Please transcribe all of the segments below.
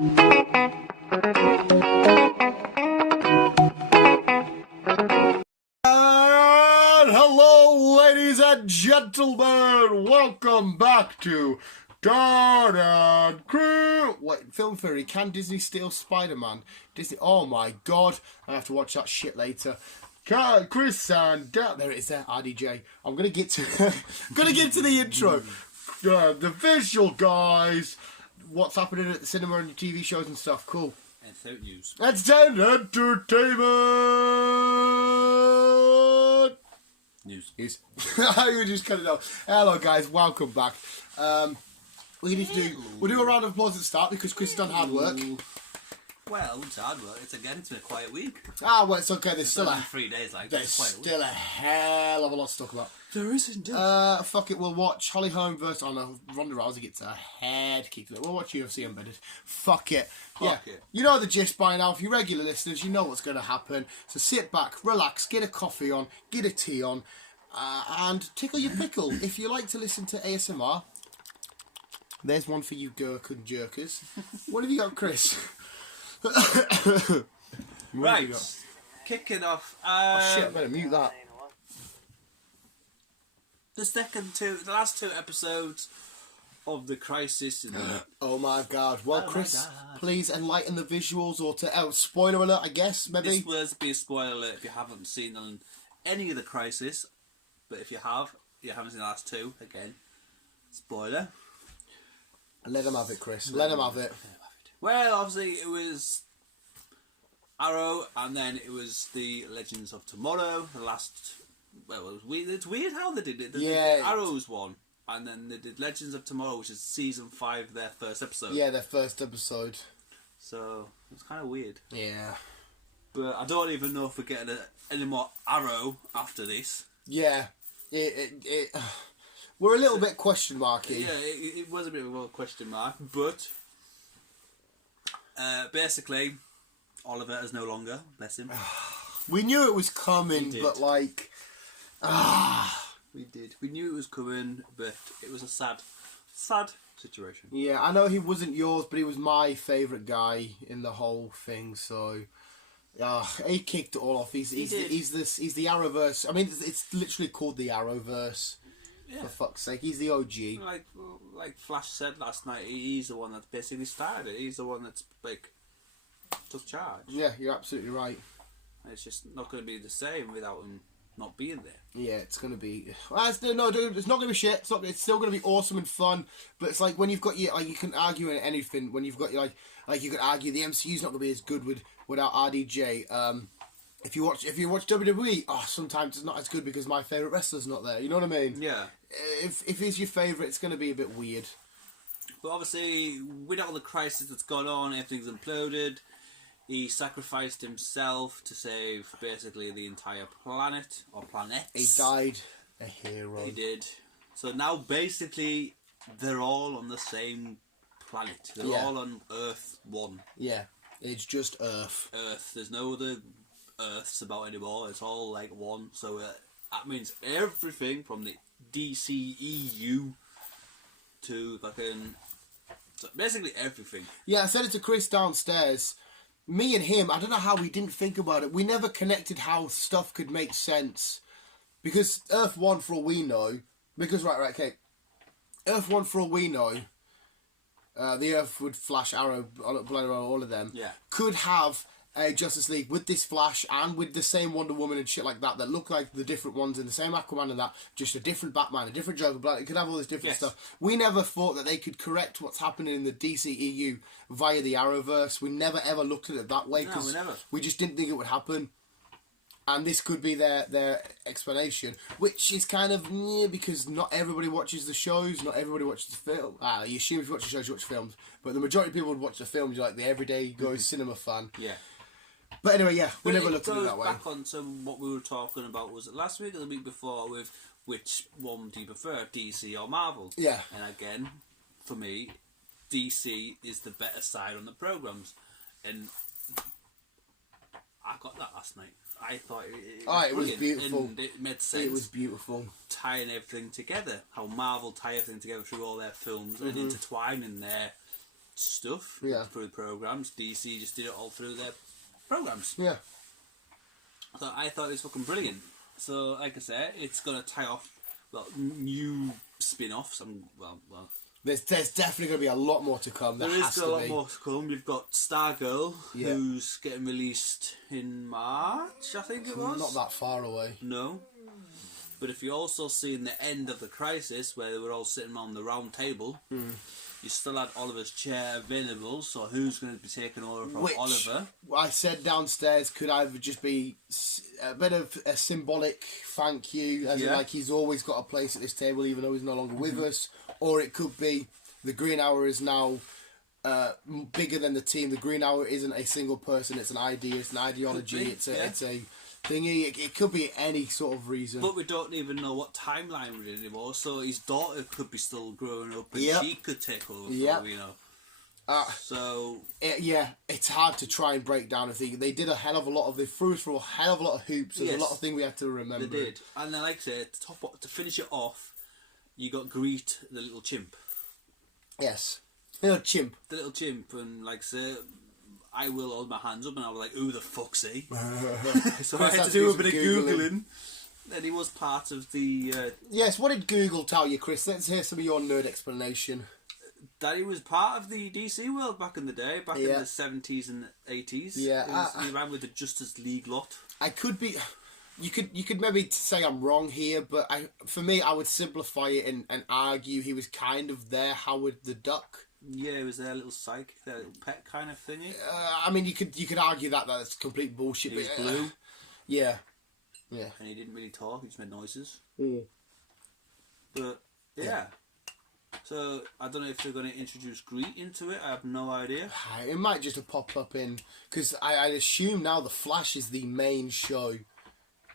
And hello, ladies and gentlemen. Welcome back to Don and Crew. Wait, Film Theory. Can Disney steal Spider-Man? Disney. Oh my God! I have to watch that shit later. Chris and there it is. There, RDJ. I'm gonna get to. gonna get to the intro. The visual guys. What's happening at the cinema and TV shows and stuff. Cool. Entertainment news. Entertainment news. You just cut it off. Hello, guys. Welcome back. We'll do a round of applause at the start because Chris has done hard work. Well, it's hard work. It's been a quiet week. Ah, well, it's okay. There's It's still only 3 days. there's still a hell of a lot to talk about. There is indeed. Fuck it. We'll watch Holly Holm versus. Oh no, Ronda Rousey gets her head kicked. We'll watch UFC Embedded. Fuck it. Fuck it. You know the gist by now. If you're regular listeners, you know what's going to happen. So sit back, relax, get a coffee on, get a tea on, and tickle your pickle. If you like to listen to ASMR, there's one for you gurk and jerkers. What have you got, Chris? Right. Kicking off. Oh shit! I better mute that. The last two episodes of the Crisis in the... Oh my God! Well, Chris, please enlighten the visuals, or to spoiler alert, I guess maybe. This will be a spoiler alert if you haven't seen any of the Crisis, but if you haven't seen the last two, again, spoiler. Let him have it, Chris. Let him have it. Well, obviously it was Arrow, and then it was the Legends of Tomorrow. The last, well, it was weird. It's weird how they did it. They did Arrow's one, and then they did Legends of Tomorrow, which is season 5, their first episode. Yeah, their first episode. So it's kind of weird. Yeah. But I don't even know if we're getting any more Arrow after this. Yeah. We're a little bit question marky. Yeah, it was a bit of a question mark, but basically, Oliver is no longer. Bless him. We knew it was coming, but like, we did. We knew it was coming, but it was a sad situation. Yeah, I know he wasn't yours, but he was my favourite guy in the whole thing. So, he kicked it all off. He's the Arrowverse. I mean, it's literally called the Arrowverse. Yeah. For fuck's sake, he's the OG. Like Flash said last night, he's the one that basically started it. He's the one that's took charge. Yeah, you're absolutely right. It's just not going to be the same without him not being there. Yeah, it's going to be. No, dude, it's not going to be shit. It's still going to be awesome and fun. But it's like when you've got you can argue in anything. When you've got you can argue the MCU's not going to be as good without RDJ. If you watch WWE, sometimes it's not as good because my favourite wrestler's not there. You know what I mean? Yeah. If he's your favourite, it's going to be a bit weird. But obviously, with all the crisis that's gone on, everything's imploded. He sacrificed himself to save basically the entire planet, or planets. He died a hero. He did. So now basically, they're all on the same planet. They're all on Earth 1. Yeah, it's just Earth. There's no other Earths about anymore. It's all like one. So that means everything from the DCEU to so basically everything. Yeah, I said it to Chris downstairs. Me and him, I don't know how we didn't think about it. We never connected how stuff could make sense. Because Earth 1, for all we know... Because, okay. Earth 1, for all we know... the Earth would Flash, Arrow, all of them... Yeah. Could have a Justice League with this Flash and with the same Wonder Woman and shit like that look like the different ones in the same Aquaman and that, just a different Batman, a different Joker, it could have all this different stuff. We never thought that they could correct what's happening in the DCEU via the Arrowverse. We never ever looked at it that way because we just didn't think it would happen. And this could be their explanation, which is kind of because not everybody watches the shows, not everybody watches the film. You assume if you watch the shows, you watch films, but the majority of people would watch the films. You're like the everyday cinema fan. Yeah. But anyway, we never looked at it that way. Back on to what we were talking about, was it last week or the week before, with which one do you prefer, DC or Marvel? Yeah. And again, for me, DC is the better side on the programmes. And I got that last night. I thought it was beautiful. And it made sense. It was beautiful. Tying everything together. How Marvel tie everything together through all their films and intertwining their stuff Yeah. through the programs. DC just did it all through their programs. Yeah. So I thought it was fucking brilliant. So, like I said, it's going to tie off, new spin-offs. There's definitely going to be a lot more to come. There is a lot more to come. You've got Stargirl, who's getting released in March, I think it was. Not that far away. No. But if you also see in the end of the Crisis, where they were all sitting around the round table, you still had Oliver's chair available, so who's going to be taking over from Oliver? I said downstairs could either just be a bit of a symbolic thank you, as in like he's always got a place at this table even though he's no longer with us, or it could be the Green Hour is now bigger than the team. The Green Hour isn't a single person, it's an idea, it's an ideology, it's a thingy. It could be any sort of reason. But we don't even know what timeline we're in anymore, so his daughter could be still growing up and she could take over, you know. It's hard to try and break down. I think they did a hell of a lot of. They threw us through a hell of a lot of hoops. There's a lot of things we had to remember. They did, and then like I said, to finish it off, you got Greet, the little chimp. Yes, the little chimp, and like I say, I will hold my hands up, and I was like, "Who the fuck's he?" So I had to do a bit of googling. And he was part of the. Yes, what did Google tell you, Chris? Let's hear some of your nerd explanation. That he was part of the DC world back in the day, back in the 70s and 80s. Yeah, he ran with the Justice League lot. I could be. You could maybe say I'm wrong here, but for me, I would simplify it and argue he was kind of their Howard the Duck. Yeah, it was their little psychic, their little pet kind of thingy. I mean, you could argue that's complete bullshit. He was blue. Yeah. And he didn't really talk; he just made noises. But yeah. So I don't know if they're going to introduce Greet into it. I have no idea. It might just pop up in because I assume now the Flash is the main show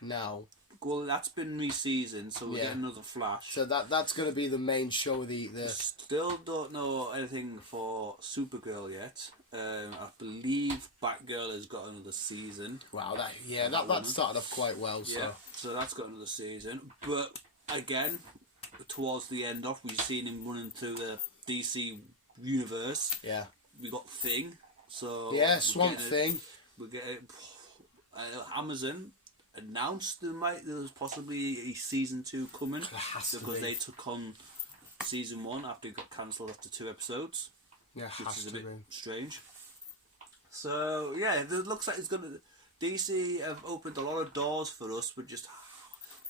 now. Well, that's been re-seasoned, so we'll get another Flash. So that's going to be the main show. The Still don't know anything for Supergirl yet. I believe Batgirl has got another season. Wow, that started off quite well. So. Yeah, so that's got another season. But again, towards the end of, we've seen him running through the DC universe. Yeah. We got Thing. So Swamp Thing. We're getting Amazon announced there was possibly a season 2 coming because they took on season 1 after it got cancelled after 2 episodes. Yeah, which is a bit strange. So it looks like it's gonna. DC have opened a lot of doors for us, but just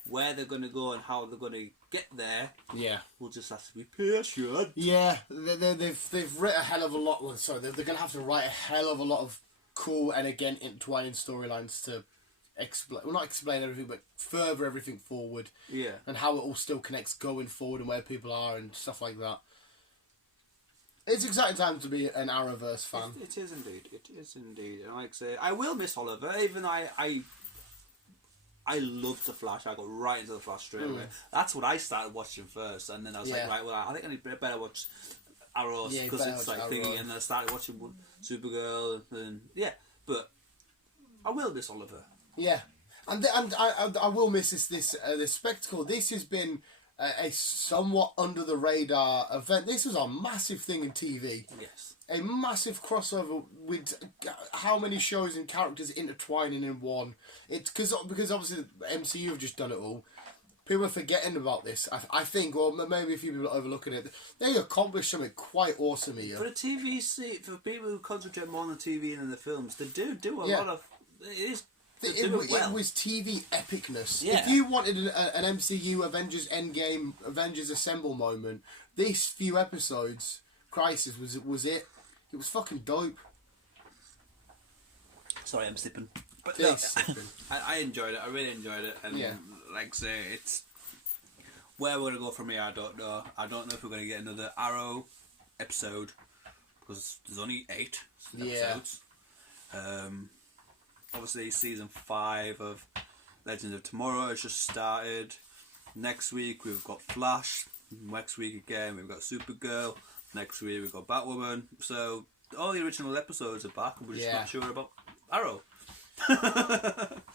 where they're gonna go and how they're gonna get there. Yeah, we'll just have to be patient. Yeah, they've written a hell of a lot. Well, sorry, they're gonna have to write a hell of a lot of cool and again intertwining storylines to not explain everything, but further everything forward. Yeah, and how it all still connects going forward and where people are and stuff like that. It's an exciting time to be an Arrowverse fan. It is indeed. It is indeed. And like I say, I will miss Oliver. Even I loved the Flash. I got right into the Flash straight away. That's what I started watching first, and then I was like, right, well, I think I need better watch Arrow because it's like thingy. And then I started watching Supergirl, and but I will miss Oliver. Yeah, and I will miss this spectacle. This has been a somewhat under the radar event. This was a massive thing in TV. Yes. A massive crossover with how many shows and characters intertwining in one. It's because obviously the MCU have just done it all. People are forgetting about this. I think, or maybe a few people are overlooking it. They accomplished something quite awesome here. For a TV for people who concentrate more on the TV than the films, they do a lot of. It is. It was TV epicness. Yeah. If you wanted an MCU Avengers Endgame, Avengers Assemble moment, these few episodes, Crisis was it. It was fucking dope. Sorry, I'm sipping. But no, I enjoyed it. I really enjoyed it. And like I say, it's where we're going to go from here, I don't know. I don't know if we're going to get another Arrow episode because there's only 8 episodes. Obviously, season 5 of Legends of Tomorrow has just started. Next week we've got Flash. Next week again we've got Supergirl. Next week we've got Batwoman. So all the original episodes are back, and we're just not sure about Arrow.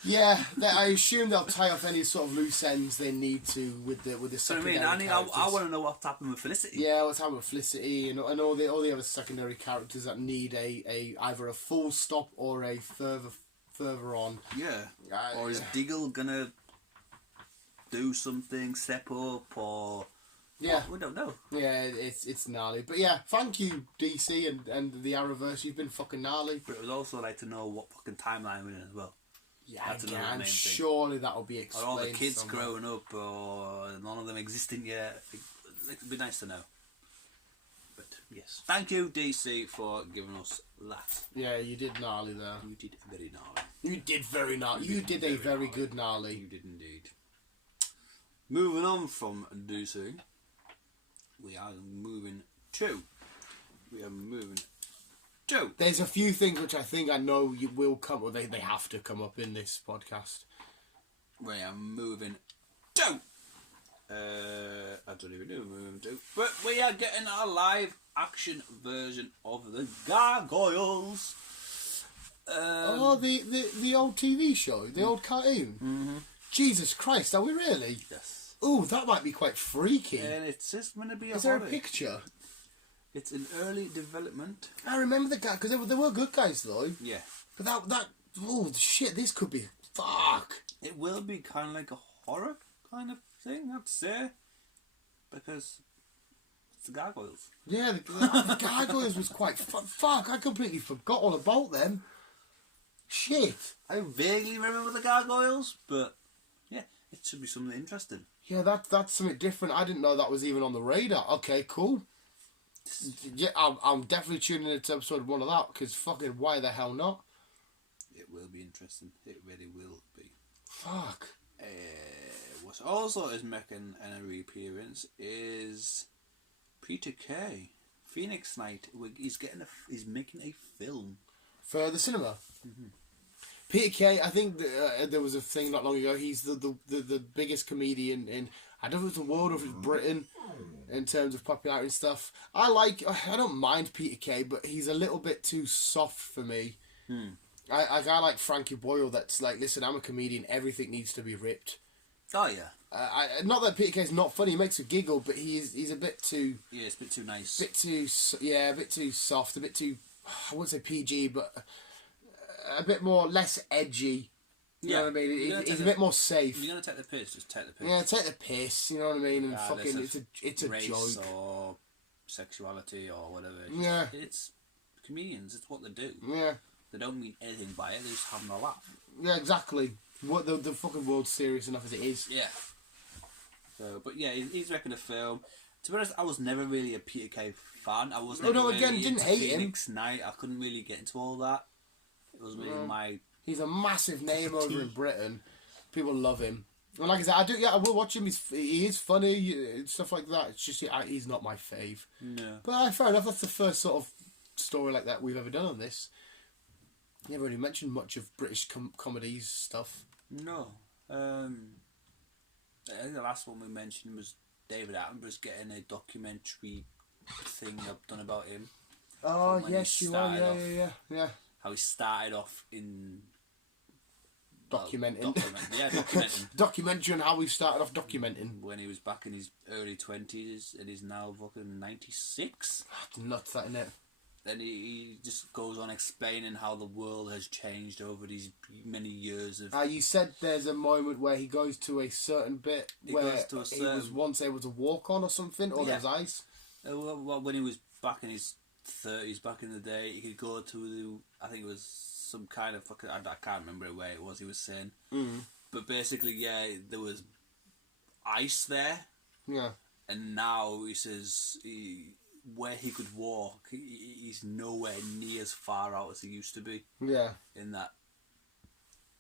Yeah, I assume they'll tie off any sort of loose ends they need to with the secondary characters. I want to know what's happened with Felicity. Yeah, what's happened with Felicity and all the other secondary characters that need a either a full stop or a further on. Yeah. Or is Diggle gonna do something, step up, or yeah, we don't know. Yeah, it's gnarly, but yeah, thank you DC and the Arrowverse. You've been fucking gnarly. But it was also like to know what fucking timeline we're in as well. Yeah, and surely that'll be explained. Or all the kids somewhere. growing up, or none of them existing yet. It'd be nice to know. But yes, thank you DC for giving us that. Yeah, you did gnarly there. You did very gnarly. You did very gnarly. You did a very good gnarly. You did indeed. Moving on from DC, we are moving to. There's a few things which I think I know you will come, or they have to come up in this podcast. We are moving to. I don't even know what we're moving to, but we are getting a live action version of the Gargoyles. The old TV show, the old cartoon. Mm-hmm. Jesus Christ, are we really? Yes. Ooh, that might be quite freaky. And it's just going to be Is there a picture? It's in early development. I remember the guy, because they were good guys though. Yeah. But oh shit, this could be, fuck. It will be kind of like a horror kind of thing, I'd say. Because it's the Gargoyles. Yeah, the Gargoyles was quite, fuck, I completely forgot all about them. Shit. I vaguely remember the Gargoyles, but yeah, it should be something interesting. Yeah, that's something different. I didn't know that was even on the radar. Okay, cool. Yeah, I'm definitely tuning into episode 1 of that, because fucking why the hell not? It will be interesting. It really will be. Fuck. What also is making a reappearance is Peter Kay. Phoenix Knight. He's making a film for the cinema. Mm-hmm. Peter Kay, I think there was a thing not long ago. He's the biggest comedian in, I don't know if it's the world or if it's Britain, in terms of popularity and stuff. I don't mind Peter Kay, but he's a little bit too soft for me. I like Frankie Boyle. That's like, listen, I'm a comedian. Everything needs to be ripped. Oh yeah. Not that Peter Kay's not funny. He makes a giggle, but he's a bit too. Yeah, it's a bit too nice. A bit too soft. A bit too. I wouldn't say PG, but a bit more less edgy. You know what I mean? He's a bit more safe. You're gonna take the piss, just take the piss. Yeah, take the piss. You know what I mean? And fucking, it's a race joke. Or sexuality or whatever. Yeah. It's comedians. It's what they do. Yeah. They don't mean anything by it. They're just having a laugh. Yeah, exactly. What the fucking world's serious enough as it is. Yeah. So, but yeah, he's making a film. To be honest, I was never really a Peter Kay fan. I was never really didn't hate him. Phoenix Knight. I couldn't really get into all that. It was really my. He's a massive name over in Britain. People love him. And like I said, I will watch him. He is funny, stuff like that. It's just he's not my fave. No. But fair enough. That's the first sort of story like that we've ever done on this. Never really mentioned much of British comedies stuff. No. I think the last one we mentioned was David Attenborough's getting a documentary thing done about him. Oh yes, you are. Yeah. How he started off in documenting. Documenting. Documentary on how we started off documenting. When he was back in his early 20s and he's now fucking 96. Nuts, that, innit? Then he just goes on explaining how the world has changed over these many years of. You said there's a moment where he goes to a certain bit he was once able to walk on or something, or there's ice. When he was back in his 30s, back in the day, he could go to I think it was some kind of fucking. I can't remember where it was. He was saying, but basically, yeah, there was ice there. Yeah, and now he says where he could walk, he's nowhere near as far out as he used to be. Yeah. In that,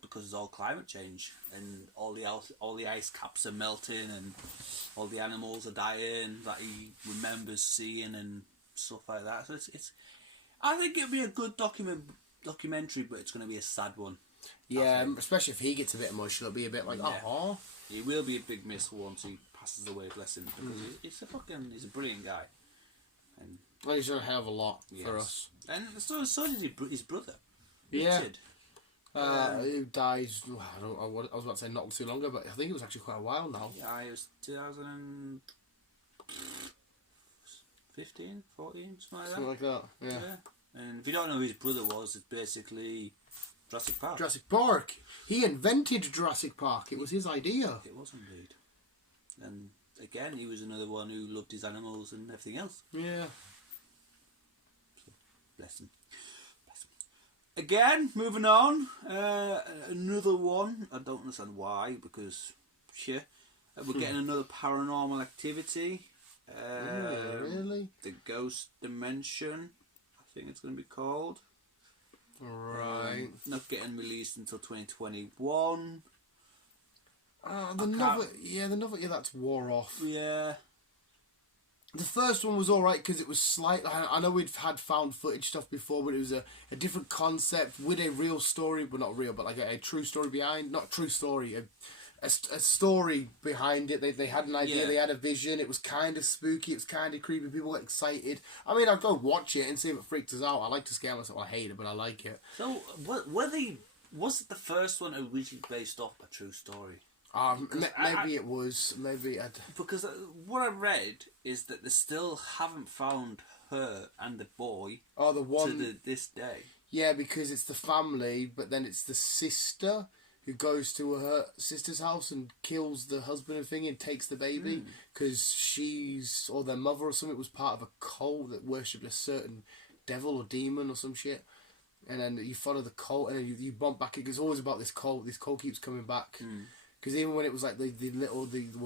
because it's all climate change and all the ice caps are melting and all the animals are dying that he remembers seeing and stuff like that. So it's I think it'd be a good documentary, but it's going to be a sad one. Yeah, especially if he gets a bit emotional, it'll be a bit like, oh. He will be a big miss once he passes away, bless him, because he's a brilliant guy. And he's done a hell of a lot for us. And so did his brother, yeah. Richard. Who died? I was about to say not too long ago, but I think it was actually quite a while now. Yeah, it was 2015, 14, Something like that. Yeah. And if you don't know who his brother was, it's basically Jurassic Park. Jurassic Park. He invented Jurassic Park. It was his idea. It was indeed. And again, he was another one who loved his animals and everything else. Yeah. So, bless him. Again, moving on. Another one. I don't understand why, because shit. We're getting another Paranormal Activity. Really? The Ghost Dimension, I think it's going to be called. Right. Not getting released until 2021. The novel, that's wore off. Yeah. The first one was alright because it was slight. I know we'd had found footage stuff before, but it was a different concept with a real story, but not real, but like a true story behind. Not true story, a story behind it. They had an idea, they had a vision. It was kind of spooky, it was kind of creepy. People got excited. I mean, I'd go watch it and see if it freaked us out. I like to scare myself. I hate it, but I like it. So, was it the first one originally based off a true story? Maybe it was. Maybe I'd... Because what I read is that they still haven't found her and the boy. Oh, the one to this day. Yeah, because it's the family, but then it's the sister who goes to her sister's house and kills the husband and thing and takes the baby because she's, or their mother or something, was part of a cult that worshipped a certain devil or demon or some shit. And then you follow the cult and then you bump back. It's always about this cult. This cult keeps coming back. Because even when it was like the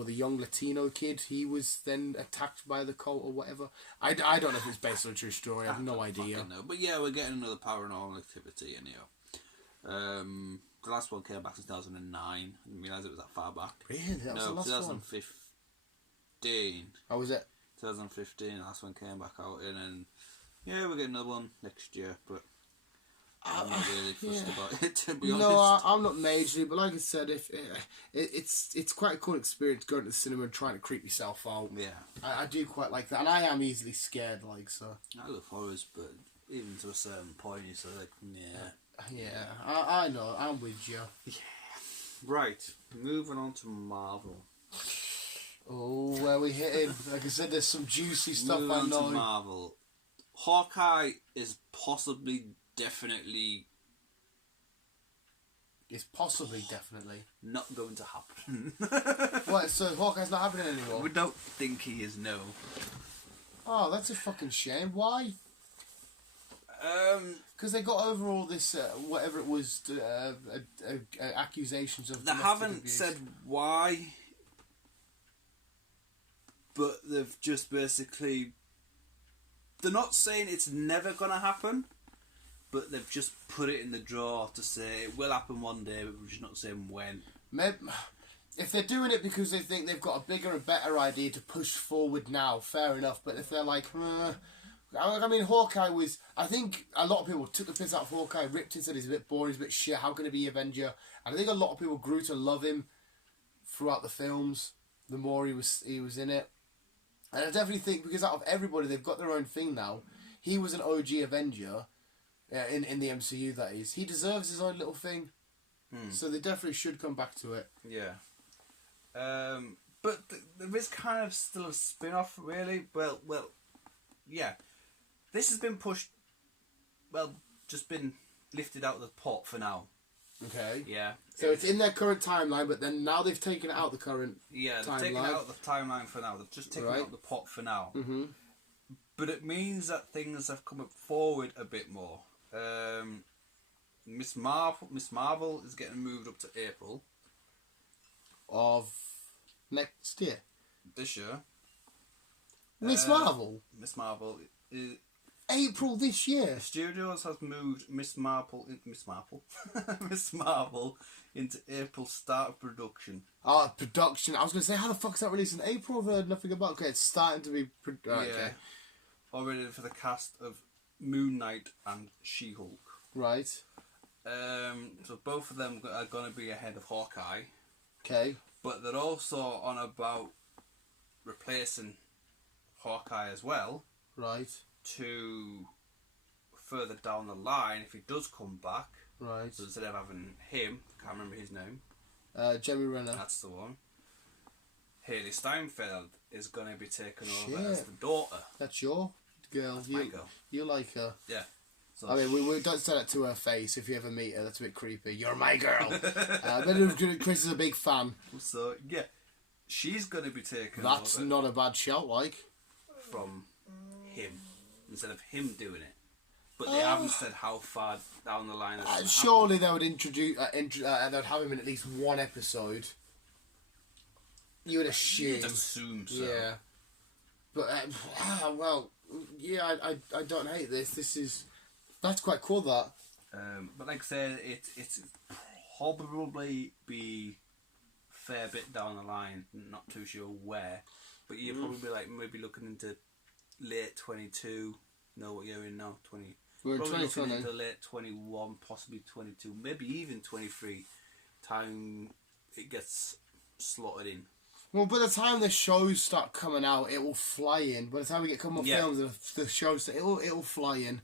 young Latino kid, he was then attacked by the cult or whatever. I don't know if it's based on a true story. I have no idea. No, but yeah, we're getting another Paranormal Activity anyhow. The last one came back in 2009. I didn't realise it was that far back. Really? That was the last 2015. How was it? 2015, the last one came back out in, and yeah, we're getting another one next year, but I'm not really fussed about it, to be honest. No, I'm not majorly, but like I said, if it's quite a cool experience going to the cinema and trying to creep yourself out. Yeah. I do quite like that, and I am easily scared, like, so. I love horrors, but even to a certain point, you're sort of like, yeah. Yeah, I know, I'm with you. Yeah. Right, moving on to Marvel. Oh, where we hitting? Like I said, there's some juicy stuff. Moving on to Marvel. Hawkeye is definitely not going to happen. What, so Hawkeye's not happening anymore? We don't think he is, no. Oh, that's a fucking shame. Why? Because they got over all this, whatever it was, accusations of... They haven't abuse. Said why, but they've just basically... They're not saying it's never going to happen, but they've just put it in the drawer to say it will happen one day, but we're just not saying when. Maybe, if they're doing it because they think they've got a bigger and better idea to push forward now, fair enough. But if they're like, I mean, Hawkeye was... I think a lot of people took the piss out of Hawkeye, ripped him, said he's a bit boring, he's a bit shit, how can he be Avenger? And I think a lot of people grew to love him throughout the films, the more he was in it. And I definitely think, because out of everybody, they've got their own thing now. He was an OG Avenger, in the MCU, that is. He deserves his own little thing. So they definitely should come back to it. Yeah. But there is kind of still a spin-off, really. Well, yeah. This has been pushed, just been lifted out of the pot for now. Okay. Yeah. So it's in their current timeline, but then now they've taken it out the current Yeah, they've taken it out of the timeline for now. They've just taken it out of the pot for now. Mm-hmm. But it means that things have come forward a bit more. Miss Marvel is getting moved up to April. Of next year? This year. Miss Marvel? Miss Marvel is... April this year. Studios has moved Miss Marvel into April start of production. Oh, production. I was going to say, how the fuck is that released in April? I've heard nothing about it. Okay, it's starting to be... Okay. Already for the cast of Moon Knight and She-Hulk. Right. So both of them are going to be ahead of Hawkeye. Okay. But they're also on about replacing Hawkeye as well. Right. To further down the line, if he does come back, right? so instead of having him, can't remember his name. Jeremy Renner. That's the one. Haley Steinfeld is going to be taken over as the daughter. That's your girl. That's my girl. You like her. Yeah. So I mean, we don't say that to her face. If you ever meet her, that's a bit creepy. You're my girl. But Chris is a big fan. So, yeah. She's going to be taken That's over. not a bad shout, like. From him. Instead of him doing it. But they haven't said how far down the line it's surely they would introduce... they'd have him in at least one episode. You would assume. You'd assume so. Yeah. But, well, yeah, I don't hate this. That's quite cool, that. But like I said, it's probably be a fair bit down the line, not too sure where. But you're probably like maybe looking into late 22. You know what you're in now? 20. We're in probably 2020. looking into late 21, possibly 22, maybe even 23. Time it gets slotted in. Well, by the time the shows start coming out, it will fly in. By the time we get a couple more films, the shows, it'll fly in.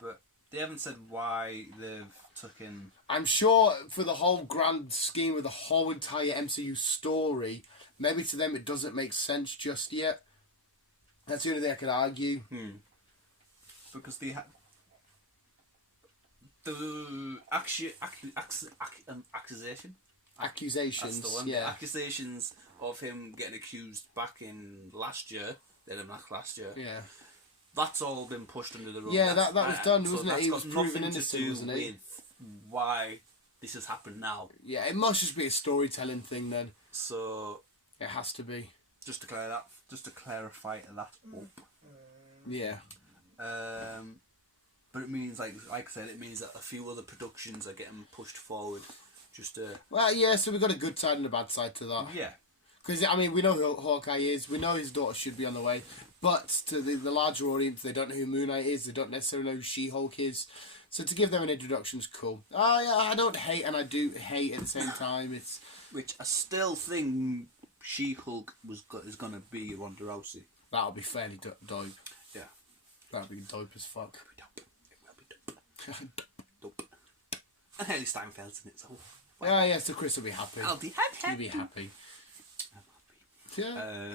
But they haven't said why they've taken... I'm sure for the whole grand scheme of the whole entire MCU story, maybe to them it doesn't make sense just yet. That's the only thing I could argue. Because they had... The accusation... Accusations, that's the one. yeah. Accusations of him getting accused back in last year. Yeah. That's all been pushed under the rug. Yeah, that was done, wasn't it? He was proven innocent, innocent, wasn't it? With why this has happened now. Yeah, it must just be a storytelling thing then. So it has to be. Just to clarify that up. Yeah. But it means, like I said, it means that a few other productions are getting pushed forward. Well, yeah, so we've got a good side and a bad side to that. Yeah. Because, I mean, we know who Hawkeye is, we know his daughter should be on the way, but to the larger audience, they don't know who Moon Knight is, they don't necessarily know who She-Hulk is, so to give them an introduction is cool. Oh, yeah, I don't hate, and I do hate at the same time. Which I still think She-Hulk is going to be Ronda Rousey. That'll be fairly dope. Yeah. That'll be dope as fuck. It will be dope. And Haley Steinfeld's in it, so... Yeah, so Chris will be happy. I'll be happy. He'll be happy. I'm happy. Yeah.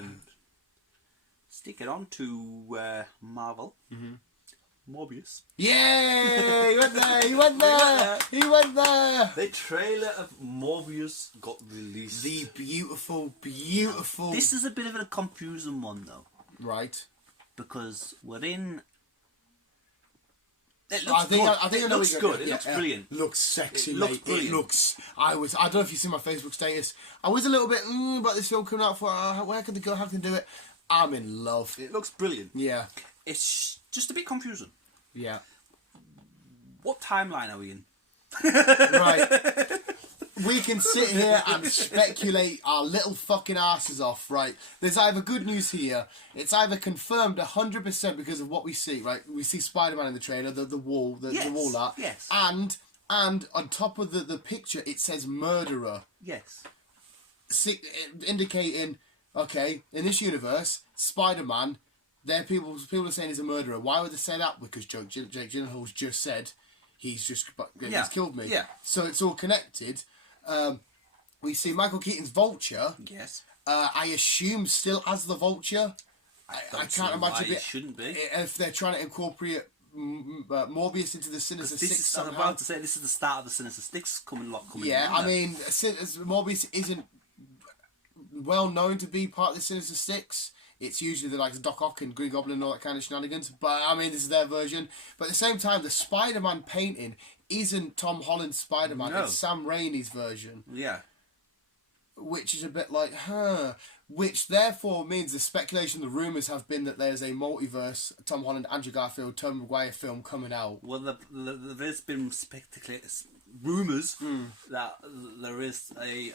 Sticking on to Marvel. Morbius. Yeah! He went there! The trailer of Morbius got released. The beautiful... This is a bit of a confusing one, though. Right. Because we're in... It looks good. It looks good. It looks brilliant. Looks sexy, it looks mate. brilliant. It looks... I don't know if you've seen my Facebook status. I was a little bit about this film coming out for... where could they go? How can they do it? I'm in love. It looks brilliant. Yeah. It's just a bit confusing. Yeah. What timeline are we in? Right. We can sit here and speculate our little fucking asses off, right? There's either good news here, it's either confirmed 100% because of what we see, right? We see Spider-Man in the trailer, the wall, the wall art. Yes. And on top of the picture, it says murderer. Yes. Indicating, okay, in this universe, Spider-Man, people are saying he's a murderer. Why would they say that? Because Jake Gyllenhaal's just said he's killed me. Yeah. So it's all connected. We see Michael Keaton's Vulture. Yes. I assume still as the Vulture. I can't imagine it shouldn't be if they're trying to incorporate Morbius into the Sinister Six. I'm about to say this is the start of the Sinister Six coming. Yeah, I mean, Morbius isn't well known to be part of the Sinister Six. It's usually the likes of Doc Ock and Green Goblin and all that kind of shenanigans. But I mean, this is their version. But at the same time, the Spider-Man painting isn't Tom Holland's Spider-Man. No. It's Sam Raimi's version. Yeah. Which is a bit like, which therefore means the speculation, the rumours have been that there's a multiverse Tom Holland, Andrew Garfield, Tobey Maguire film coming out. Well, there's been rumours that there is a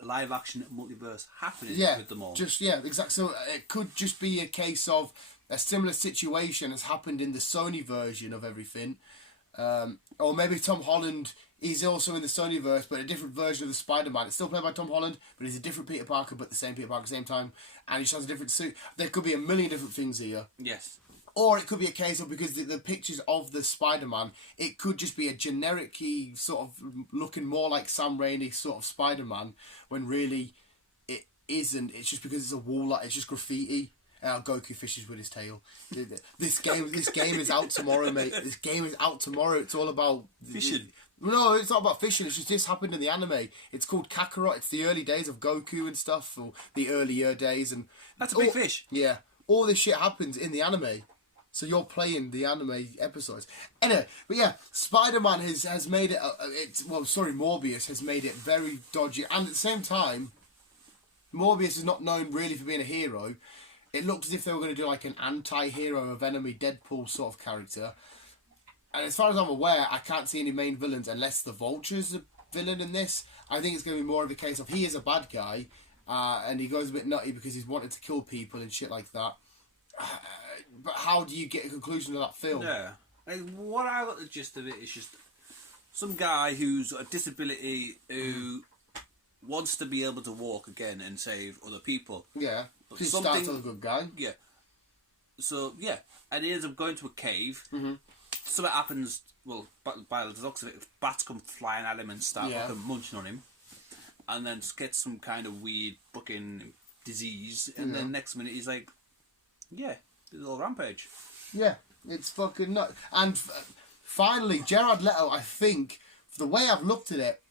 live action multiverse happening with them all. Exactly. So it could just be a case of a similar situation has happened in the Sony version of everything. Or maybe Tom Holland is also in the Sonyverse, but a different version of the Spider-Man. It's still played by Tom Holland, but he's a different Peter Parker, but the same Peter Parker at the same time, and he just has a different suit. There could be a million different things here. Yes. Or it could be a case of, because the pictures of the Spider-Man, it could just be a generic-y sort of looking more like Sam Raimi sort of Spider-Man, when really it isn't. It's just because it's a wall, it's just graffiti. Goku fishes with his tail. This game is out tomorrow, mate. This game is out tomorrow. It's all about fishing. No, it's not about fishing. It's just this happened in the anime. It's called Kakarot. It's the early days of Goku and stuff, or the earlier days, and that's a big fish. Yeah, all this shit happens in the anime. So you're playing the anime episodes. Anyway, but yeah, Spider-Man has made it. Morbius has made it very dodgy, and at the same time, Morbius is not known really for being a hero. It looks as if they were going to do like an anti-hero, a Venom-y Deadpool sort of character. And as far as I'm aware, I can't see any main villains unless the Vulture's a villain in this. I think it's going to be more of a case of he is a bad guy, and he goes a bit nutty because he's wanted to kill people and shit like that. But how do you get a conclusion to that film? Yeah. What I got the gist of it is just some guy who's got a disability who wants to be able to walk again and save other people. Yeah. But he starts as a good guy. Yeah. So, yeah. And he ends up going to a cave. Mm-hmm. Something happens, well, by the looks of it, bats come flying at him and start fucking munching on him. And then gets some kind of weird fucking disease. And then next minute he's like, yeah, there's a little rampage. Yeah, it's fucking nuts. And finally, Jared Leto, I think, the way I've looked at it,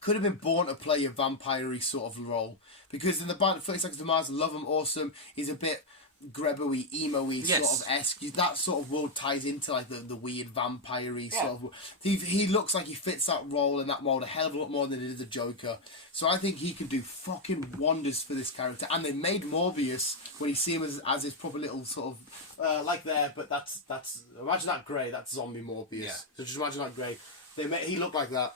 could have been born to play a vampire-y sort of role. Because in the band 30 Seconds to Mars, love him, awesome. He's a bit grubby, emo-y sort of esque. That sort of world ties into like the weird vampire-y sort of world. He looks like he fits that role and that mold a hell of a lot more than he did the Joker. So I think he can do fucking wonders for this character. And they made Morbius, when you see him as his proper little sort of like there, but that's imagine that grey, that's zombie Morbius. Yeah. So just imagine that grey. He looked like that.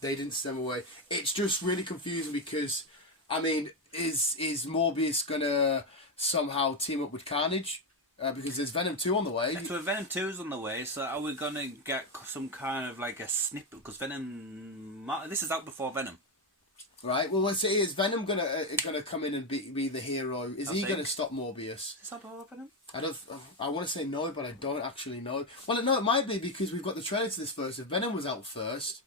They didn't stem away. It's just really confusing because, I mean, is Morbius gonna somehow team up with Carnage? Because there's Venom 2 on the way. So Venom 2 is on the way, so are we gonna get some kind of like a snippet? Because Venom, this is out before Venom. Right, well, let's see, is Venom gonna come in and be the hero? Is he gonna stop Morbius? Is that before Venom? I want to say no, but I don't actually know. Well, no, it might be because we've got the trailer to this first. If Venom was out first,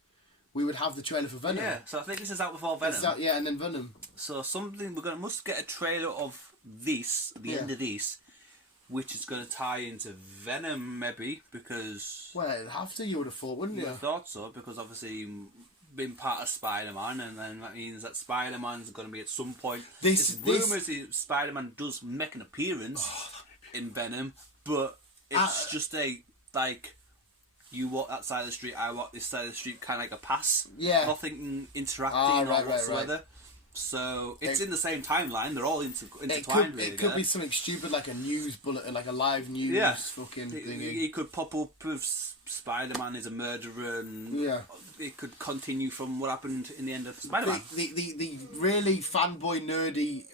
we would have the trailer for Venom. Yeah, so I think this is out before Venom. And then Venom. So must get a trailer of this, the end of this, which is going to tie into Venom maybe, because... Well, it'd have to, you would have thought, wouldn't you? I thought so, because obviously being part of Spider-Man, and then that means that Spider-Man's going to be at some point... There's rumours that Spider-Man does make an appearance in Venom, but it's just you walk that side of the street, I walk this side of the street, kind of like a pass. Yeah. Nothing interacting or whatsoever. Right. So it's in the same timeline. They're all intertwined. It could be something stupid like a news bulletin, like a live news fucking thing. He could pop up with Spider-Man is a murderer, and it could continue from what happened in the end of Spider-Man. The really fanboy nerdy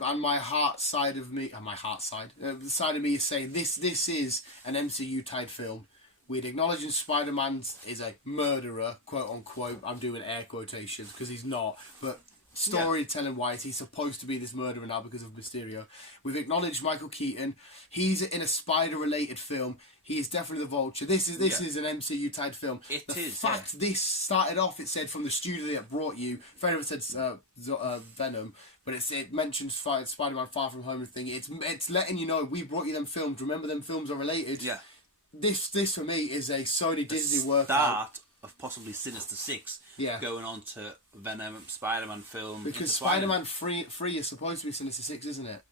and my heart side of me, the side of me is saying this is an MCU tied film. We'd acknowledge Spider-Man is a murderer, quote unquote. I'm doing air quotations because he's not, but storytelling wise, he's supposed to be this murderer now because of Mysterio. We've acknowledged Michael Keaton. He's in a spider-related film. He is definitely the Vulture. This is an MCU type film. The fact this started off, it said from the studio that brought you. Fair enough, it said Venom, but it mentions Spider-Man Far From Home and thing. It's letting you know we brought you them films. Remember, them films are related. Yeah. This for me is a Sony Disney workout. Start of possibly Sinister 6 going on to Venom, Spider-Man film. Because Spider-Man 3 is supposed to be Sinister 6, isn't it?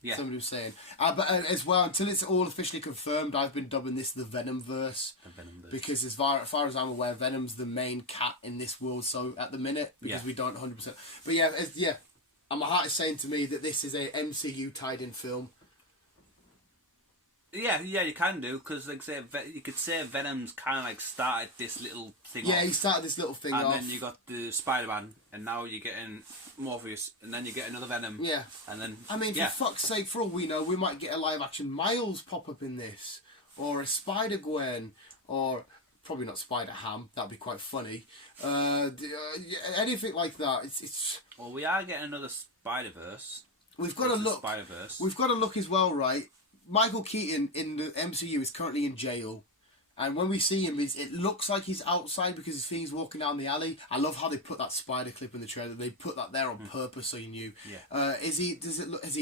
Yeah. Somebody was saying. But as well, until it's all officially confirmed, I've been dubbing this the Venomverse. Because as far as I'm aware, Venom's the main cat in this world, so at the minute, because we don't 100%. But my heart is saying to me that this is a MCU tied-in film. Yeah, you can do, because you could say Venom's kind of like started this little thing off. Yeah, he started this little thing off. And then you got the Spider-Man, and now you're getting Morbius, and then you get another Venom. Yeah. And then... I mean, for fuck's sake, for all we know, we might get a live-action Miles pop up in this, or a Spider-Gwen, or... Probably not Spider-Ham, that'd be quite funny. Anything like that, it's... Well, we are getting another Spider-Verse. We've got to look... We've got to look as well, right? Michael Keaton in the MCU is currently in jail. And when we see him, it looks like he's outside because his thing's walking down the alley. I love how they put that spider clip in the trailer. They put that there on purpose so you knew. Yeah. Has he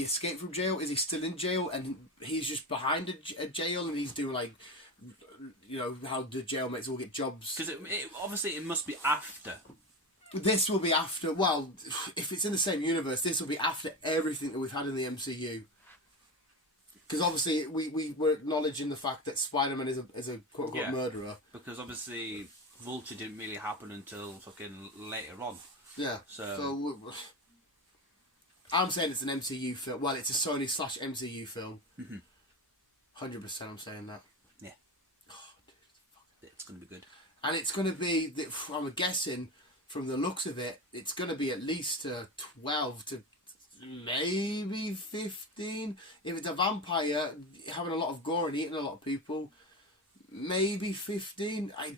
escaped from jail? Is he still in jail? And he's just behind a jail and he's doing like, you know, how the jailmates all get jobs. Because obviously it must be after. This will be after, well, if it's in the same universe, this will be after everything that we've had in the MCU. Because obviously we were acknowledging the fact that Spider-Man is a quote-unquote murderer. Because obviously Vulture didn't really happen until fucking later on. Yeah. So I'm saying it's an MCU film. Well, it's a Sony/MCU film. 100% I'm saying that. Yeah. Oh, dude, it's going to be good. And it's going to be, I'm guessing, from the looks of it, it's going to be at least 12 to maybe 15. If it's a vampire having a lot of gore and eating a lot of people, maybe 15. I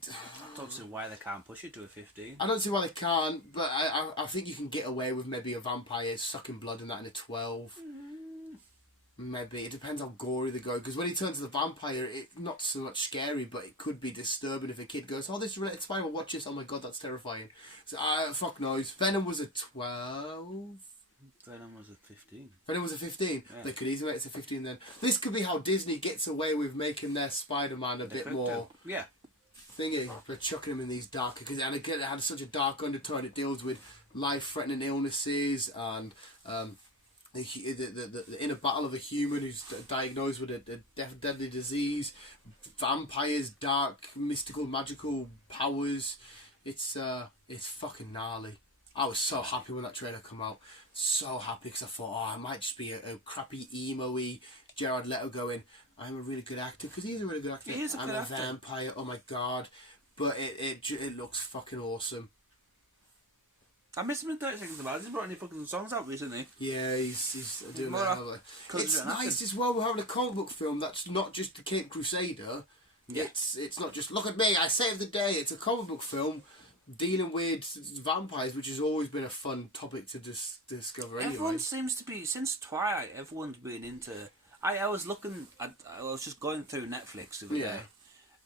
don't see why they can't push it to a 15. I don't see why they can't, but I think you can get away with maybe a vampire sucking blood and that in a 12. Maybe. It depends how gory they go, because when he turns to the vampire, it's not so much scary, but it could be disturbing if a kid goes, oh, this is related to Spider, watch this, oh my god, that's terrifying. So, fuck knows. Venom was a 12. Venom was a 15. Venom was a 15? Yeah. They could easily make it a 15 then. This could be how Disney gets away with making their Spider-Man a bit more... Yeah. Thingy. They're chucking him in these darker... And again, it had such a dark undertone. It deals with life-threatening illnesses and the inner battle of a human who's diagnosed with a deadly disease. Vampires, dark, mystical, magical powers. It's fucking gnarly. I was so happy when that trailer came out. So happy because I thought, oh, I might just be a crappy emo-y Jared Leto going, I'm a really good actor, because he's a really good actor. He is a good actor. I'm a vampire, oh my god. But it looks fucking awesome. I missed him in 30 Seconds to Mars. He's brought any fucking songs out recently. Yeah, he's doing that. It's nice as well, we're having a comic book film that's not just the Cape Crusader. Yeah. It's not just, look at me, I saved the day. It's a comic book film dealing with vampires, which has always been a fun topic to discover anyway. Everyone seems to be, since Twilight, everyone's been into... I was looking, I was just going through Netflix the other day,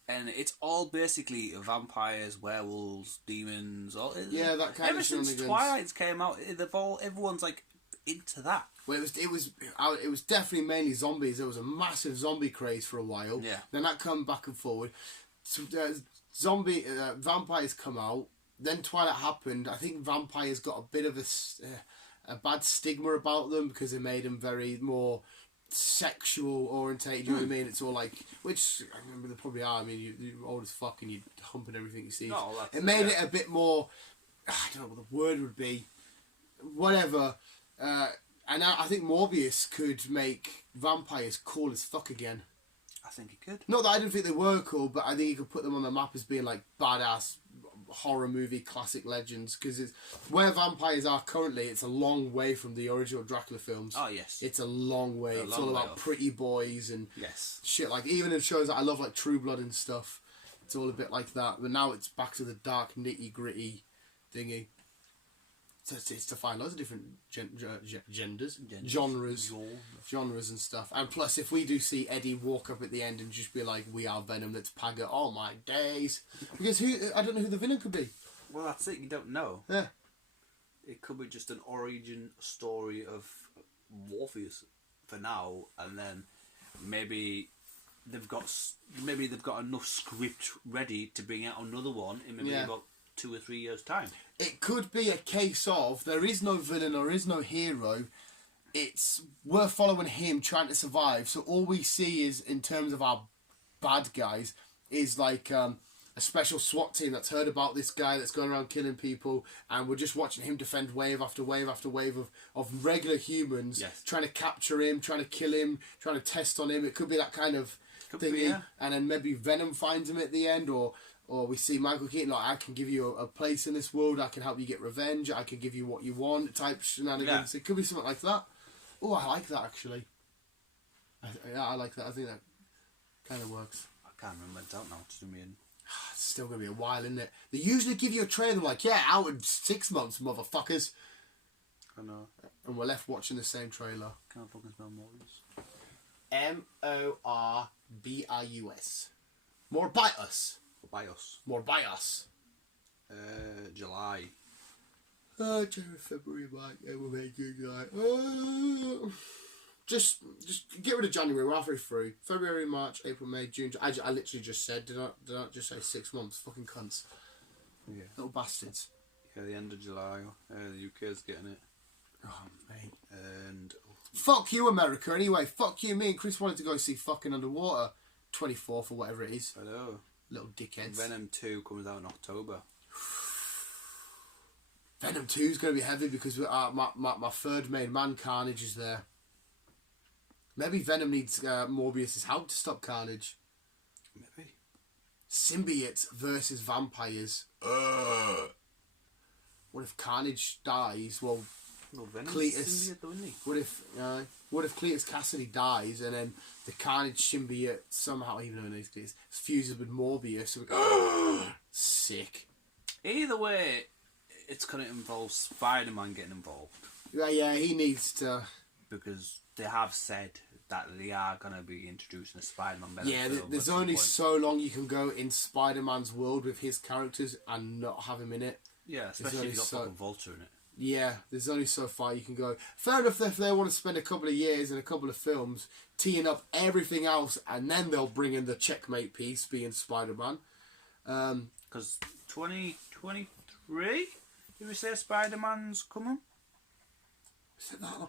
and it's all basically vampires, werewolves, demons, all... Yeah, that kind ever of since Twilight's came out, everyone's like into that. Well, it was definitely mainly zombies. There was a massive zombie craze for a while. Yeah. Then that come back and forward. So, vampires come out. Then Twilight happened. I think vampires got a bit of a bad stigma about them because they made them very more sexual orientated. You know what I mean? It's all like, which I remember they probably are. I mean, you're old as fuck and you're humping everything you see. It made it a bit more. I don't know what the word would be. Whatever. And I think Morbius could make vampires cool as fuck again. I think he could. Not that I didn't think they were cool, but I think you could put them on the map as being like badass horror movie classic legends, because it's where vampires are currently. It's a long way from the original Dracula films. Oh yes, it's a long way. It's all about pretty boys and shit. Like even in shows that I love, like True Blood and stuff, it's all a bit like that. But now it's back to the dark, nitty gritty thingy. So it's to find loads of different genres and stuff. And plus, if we do see Eddie walk up at the end and just be like, "We are Venom, let's pag it." Oh my days! Because I don't know who the villain could be. Well, that's it. You don't know. Yeah. It could be just an origin story of Morpheus for now, and then maybe they've got enough script ready to bring out another one in maybe about 2 or 3 years' time. It could be a case of there is no villain, there is no hero. We're following him trying to survive. So all we see is, in terms of our bad guys, is like a special SWAT team that's heard about this guy that's going around killing people, and we're just watching him defend wave after wave after wave of regular humans trying to capture him, trying to kill him, trying to test on him. It could be that kind of thingy. And then maybe Venom finds him at the end, or we see Michael Keaton like, I can give you a place in this world, I can help you get revenge, I can give you what you want, type shenanigans. It could be something like that. Oh, I like that actually. I like that. I think that kind of works. I can't remember. I don't know what to mean. It's still going to be a while, isn't it? They usually give you a trailer like, out in 6 months, motherfuckers. I know. And we're left watching the same trailer. Can't fucking smell Morbius. Morbius. Morbius. Morbius. July. January, February, March, April, May, June, July. Just get rid of January. We're halfway through. February, March, April, May, June. I literally just said. Did I just say 6 months? Fucking cunts. Yeah. Little bastards. Yeah, the end of July. The UK's getting it. Oh, mate. And fuck you, America. Anyway, fuck you. Me and Chris wanted to go see fucking Underwater 24th or whatever it is. I know. Little dickheads. Venom 2 comes out in October. Venom 2 is going to be heavy because my third main man, Carnage, is there. Maybe Venom needs Morbius' help to stop Carnage. Maybe. Symbiotes versus vampires. What if Carnage dies? Well, Cletus. What if Cletus Cassidy dies and then the Carnage symbiote somehow, even though it is fuses with Morbius? Sick. Either way, it's going to involve Spider-Man getting involved. Yeah, he needs to. Because they have said that they are going to be introducing a Spider-Man. Yeah, there's only so long you can go in Spider-Man's world with his characters and not have him in it. Yeah, especially if you've got fucking Vulture in it. Yeah, there's only so far you can go. Fair enough if they want to spend a couple of years and a couple of films teeing up everything else and then they'll bring in the checkmate piece being Spider-Man. Because 2023? Did we say Spider-Man's coming? Is it that long?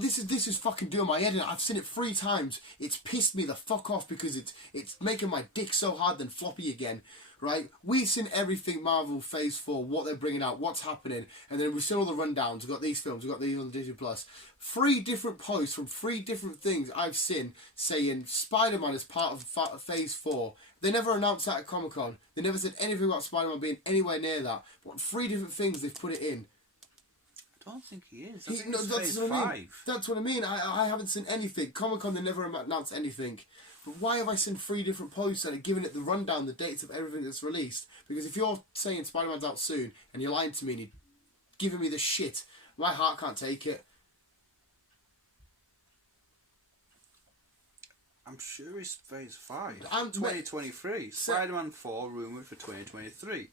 This is fucking doing my head in. I've seen it 3 times. It's pissed me the fuck off because it's making my dick so hard than floppy again. Right? We've seen everything Marvel Phase 4, what they're bringing out, what's happening, and then we've seen all the rundowns. We've got these films, we've got these on Disney Plus. 3 different posts from 3 different things I've seen saying Spider-Man is part of Phase 4. They never announced that at Comic-Con. They never said anything about Spider-Man being anywhere near that. But 3 different things they've put it in. I don't think he is. That's what I mean. That's what I mean. I haven't seen anything. Comic-Con, they never announced anything. But why have I seen 3 different posts and giving it the rundown, the dates of everything that's released? Because if you're saying Spider-Man's out soon and you're lying to me and you're giving me this shit, my heart can't take it. I'm sure it's Phase 5. 2023. Spider-Man 4 rumoured for 2023.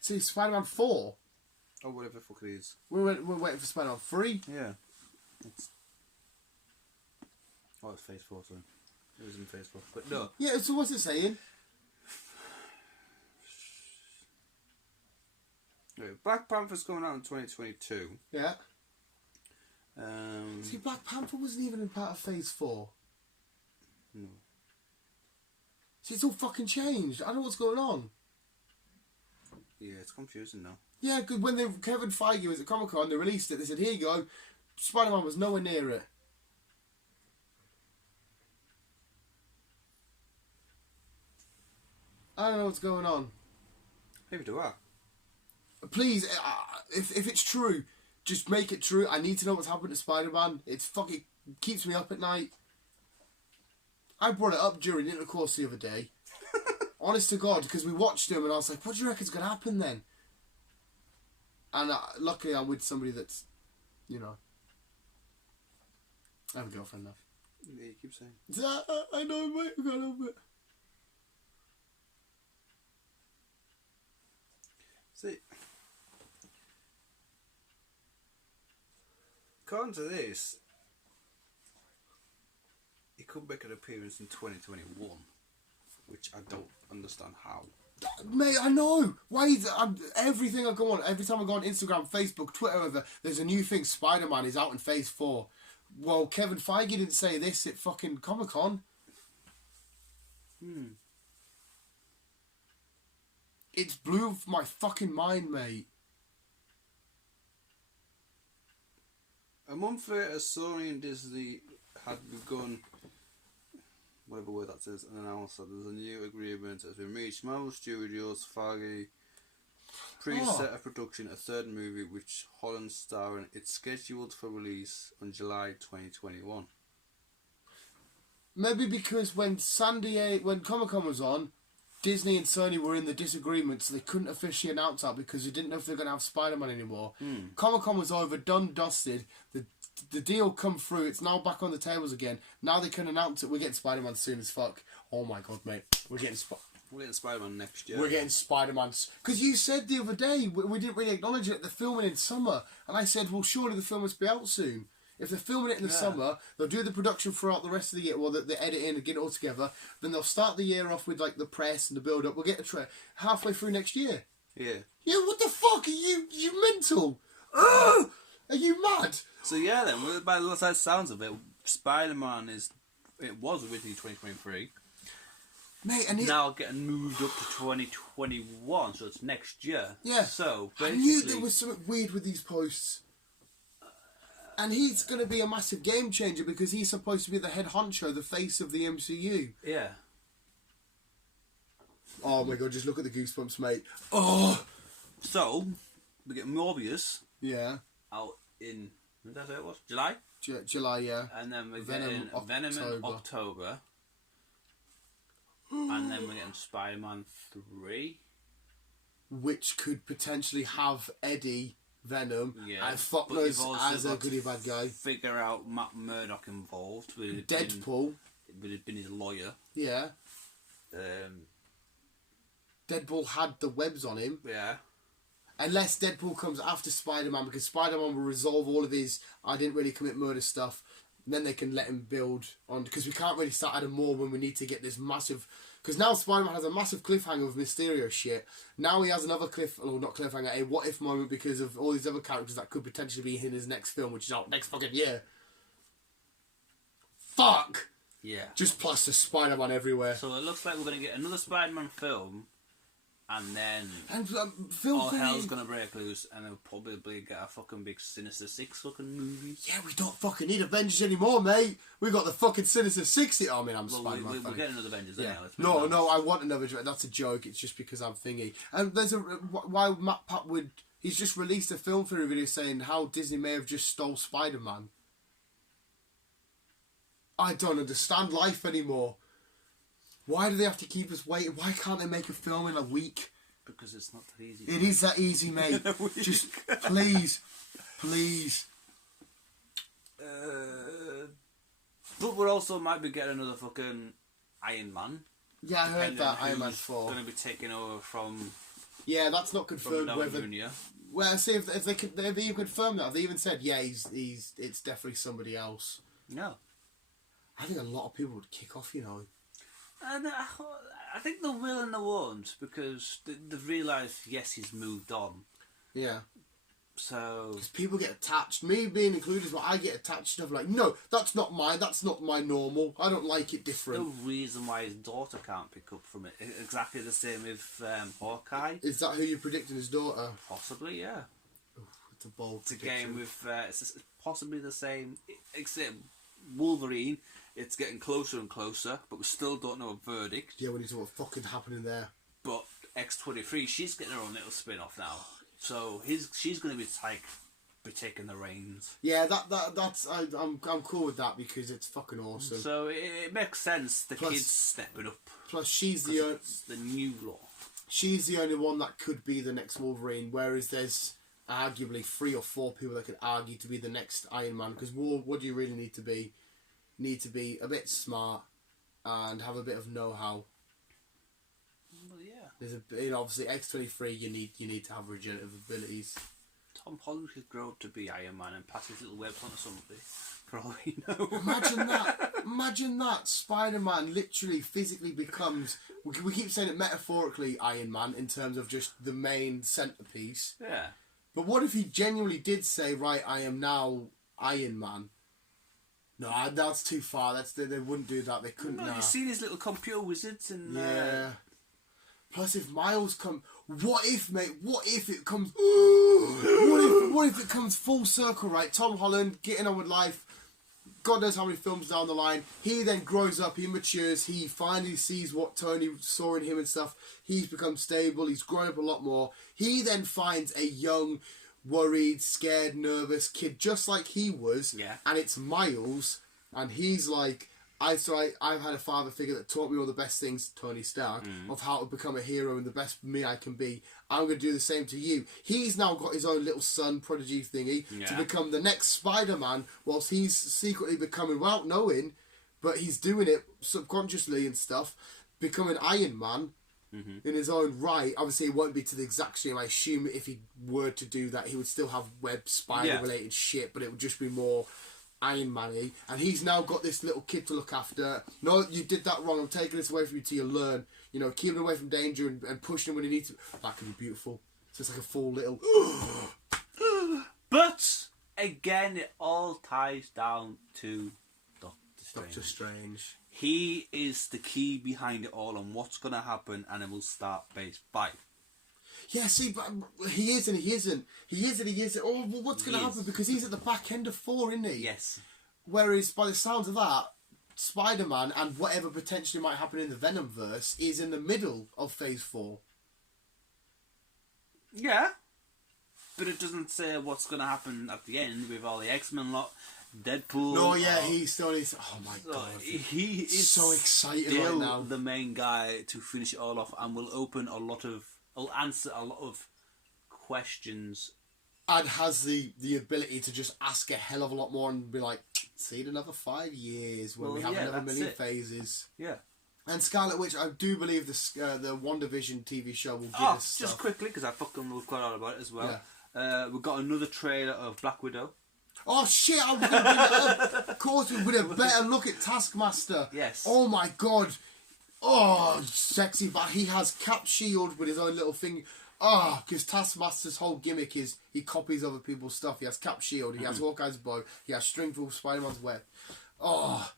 See, Spider-Man 4? Or whatever the fuck it is. We're waiting for Spider-Man 3? Yeah. It's Phase 4, sorry. It was in Phase 4. But no. Yeah, so what's it saying? Black Panther's coming out in 2022. Yeah. See, Black Panther wasn't even in part of Phase 4. No. See, it's all fucking changed. I don't know what's going on. Yeah, it's confusing now. Yeah, because when Kevin Feige was at Comic-Con, they released it. They said, here you go. Spider-Man was nowhere near it. I don't know what's going on. Maybe do I. Please, if it's true, just make it true. I need to know what's happened to Spider-Man. It's fucking keeps me up at night. I brought it up during intercourse the other day. Honest to God, because we watched him and I was like, what do you reckon's going to happen then? And luckily I'm with somebody that's, you know, I have a girlfriend now. Yeah, you keep saying. I know, mate. I can't help it. See, according to this, he could make an appearance in 2021, which I don't understand how. Mate, I know. Why is everything I go on, every time I go on Instagram, Facebook, Twitter, whatever, there's a new thing. Spider-Man is out in Phase 4. Well, Kevin Feige didn't say this at fucking Comic-Con. It's blew my fucking mind, mate. A month later, Sony and Disney had begun, whatever word that is, and announced that there's a new agreement that has been reached. Marvel Studios, Feige, preset a production, a 3rd movie which Holland's starring. It's scheduled for release on July 2021. Maybe because when Comic-Con was on, Disney and Sony were in the disagreement, so they couldn't officially announce that because they didn't know if they were going to have Spider-Man anymore. Comic-Con was over, done, dusted. The the deal come through. It's now back on the tables again. Now they can announce it. We're getting Spider-Man soon as fuck. Oh my god, mate. We're getting Spider-Man next year. We're getting Spider-Man. Because you said the other day, we didn't really acknowledge it, they're filming in summer. And I said, well, surely the film must be out soon. If they're filming it in the summer, they'll do the production throughout the rest of the year, well, the editing and get it all together. Then they'll start the year off with, like, the press and the build-up. We'll get a halfway through next year. Yeah. Yeah, what the fuck? Are you mental? Ugh! Are you mad? So yeah, then by the sounds of it, Spider-Man was originally 2023. Mate, and now getting moved up to 2021, so it's next year. Yeah. So I knew there was something weird with these posts. And he's going to be a massive game changer because he's supposed to be the head honcho, the face of the MCU. Yeah. Oh my god, just look at the goosebumps, mate. Oh. So we get Morbius. Yeah. Out in, when did I say it was? July? July, yeah. And then we're getting Venom in October. And then we're getting Spider-Man 3. Which could potentially have Eddie, Venom, and fuck knows as a goody bad guy. Figure out Matt Murdock involved. With Deadpool. Would have been his lawyer. Yeah. Deadpool had the webs on him. Yeah. Unless Deadpool comes after Spider-Man, because Spider-Man will resolve all of his I didn't really commit murder stuff. Then they can let him build on, because we can't really start adding more when we need to get this massive. Because now Spider-Man has a massive cliffhanger of Mysterio shit. Now he has another not cliffhanger, a what if moment because of all these other characters that could potentially be in his next film, which is out next fucking year. Fuck! Yeah. Just plaster Spider-Man everywhere. So it looks like we're going to get another Spider-Man film. And then film all hell's gonna break loose, and they'll probably get a fucking big Sinister 6 fucking movie. Yeah, we don't fucking need Avengers anymore, mate. We got the fucking Sinister 6. I mean, I'm Spider-Man. We'll get another Avengers. Yeah. Anyway, no, I want another. That's a joke. It's just because I'm thingy. And there's why Matt Pat would. He's just released a film theory video saying how Disney may have just stole Spider-Man. I don't understand life anymore. Why do they have to keep us waiting? Why can't they make a film in a week? Because it's not that easy. It is that easy, mate. Just, please. But we also might be getting another fucking Iron Man. Yeah, I heard that, Iron Man 4. Going to be taking over from... Yeah, that's not confirmed whether... Jr. Well, see, if they even confirmed that. They even said, yeah, it's definitely somebody else. No. I think a lot of people would kick off, you know. And I think they will and they won't, because they've realised, yes, he's moved on. Yeah. So... Because people get attached, me being included as well, I get attached to stuff like, no, that's not mine, that's not my normal, I don't like it different. No reason why his daughter can't pick up from it. Exactly the same with Hawkeye. Is that who you're predicting his daughter? Possibly, yeah. It's a bold prediction. It's a game with, it's possibly the same, except Wolverine, it's getting closer and closer, but we still don't know a verdict. Yeah, we need to know what fucking happening there. But X-23, she's getting her own little spin-off now. So she's going to be taking the reins. Yeah, that's I'm cool with that because it's fucking awesome. So it makes sense. The kid's stepping up. Plus, she's the new law. She's the only one that could be the next Wolverine, whereas there's arguably 3 or 4 people that could argue to be the next Iron Man. Because what do you really need to be? Need to be a bit smart and have a bit of know-how. Well, yeah. There's obviously X-23. You need to have regenerative abilities. Tom Holland could grow up to be Iron Man and pass his little webs onto somebody. For all we know. Imagine that. Spider-Man literally physically becomes. We keep saying it metaphorically, Iron Man, in terms of just the main centerpiece. Yeah. But what if he genuinely did say, right, I am now Iron Man? No, that's too far. They wouldn't do that. They couldn't. No, you've seen his little computer wizards and. Yeah. Plus, if Miles come, what if, mate? What if it comes? what if it comes full circle? Right, Tom Holland getting on with life. God knows how many films down the line. He then grows up. He matures. He finally sees what Tony saw in him and stuff. He's become stable. He's grown up a lot more. He then finds a young, worried, scared, nervous kid just like he was. Yeah. And it's Miles, and he's like, I've had a father figure that taught me all the best things, Tony Stark, of how to become a hero and the best me I can be. I'm going to do the same to you. He's now got his own little son prodigy thingy to become the next Spider-Man, whilst he's secretly becoming, without knowing, but he's doing it subconsciously and stuff, becoming Iron Man in his own right. Obviously, it won't be to the exact same. I assume if he were to do that, he would still have web spider-related shit, but it would just be more Iron Man-y. And he's now got this little kid to look after. No, you did that wrong. I'm taking this away from you till you learn. You know, keeping him away from danger and pushing him when he needs to. That could be beautiful. So it's like a full little... But, again, it all ties down to Doctor Strange. He is the key behind it all and what's going to happen, and it will start phase 5. Yeah, see, but he is and he isn't. He is and he isn't. Oh, well, what's going to happen? Because he's at the back end of 4, isn't he? Yes. Whereas, by the sounds of that, Spider-Man and whatever potentially might happen in the Venomverse is in the middle of phase 4. Yeah. But it doesn't say what's going to happen at the end with all the X-Men lot. Deadpool. No, yeah, he's still. Oh my god, he is so excited still right now. The main guy to finish it all off, and will answer a lot of questions, and has the ability to just ask a hell of a lot more and be like, see it another 5 years when we have another million phases. Yeah. And Scarlet Witch, I do believe the WandaVision TV show will give us just stuff. quickly, because I fucking love quite a lot about it as well. Yeah. We've got another trailer of Black Widow. Oh shit, I was going to bring that up. Of course, we would have better look at Taskmaster. Yes. Oh my god. Oh, sexy, but he has Cap Shield with his own little thing. Oh, because Taskmaster's whole gimmick is he copies other people's stuff. He has Cap Shield, he has Hawkeye's bow, he has Stringful Spider-Man's web. Oh,